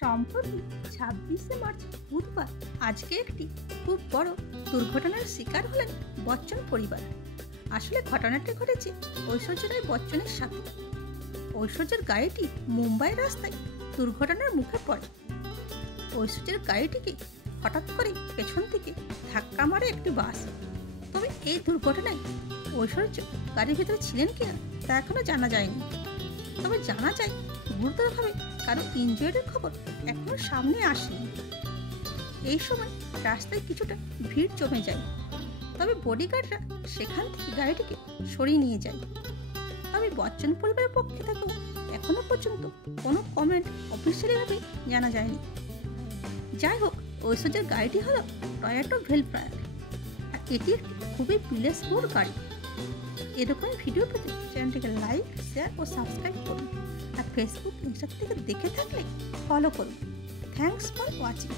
সম্প্রতি 26শে মার্চ বুধবার আজকে একটি খুব বড় দুর্ঘটনার শিকার হলেন বচ্চন পরিবার। আসলে ঘটনাটি ঘটেছে ঐশ্বর্য রায় বচ্চনের সাথে। ঐশ্বর্যের গাড়িটি মুম্বাইয়ের রাস্তায় দুর্ঘটনার মুখে পড়ে। ঐশ্বর্যের গাড়িটিকে হঠাৎ করে পেছন থেকে ধাক্কা মারে একটি বাস। তবে এই দুর্ঘটনায় ঐশ্বর্য গাড়ির ভিতরে ছিলেন কিনা তা এখনো জানা যায়নি। তবে জানা যায় গুরুতরভাবে কারো ইনজুরির খবর এখনো সামনে আসেনি। এই সময় রাস্তায় কিছুটা ভিড় জমে যায়, তবে বডিগার্ডরা সেখান থেকে গাড়িটিকে সরিয়ে নিয়ে যায়। তবে বচ্চন পরিবারের পক্ষে থেকেও এখনো পর্যন্ত কোনো কমেন্ট অফিসিয়ালিভাবে জানা যায়নি। যাই হোক, ঐশ্বর্যের গাড়িটি হলো টয়োটা ভেলফ্লায়ার, আর এটি একটি খুবই বিলাসবহুল গাড়ি। এরকম ভিডিও পেতে চ্যানেলটিকে লাইক, শেয়ার ও সাবস্ক্রাইব করুন, আর ফেসবুক, ইনস্টা থেকে দেখে থাকলে ফলো করুন। Thanks for watching.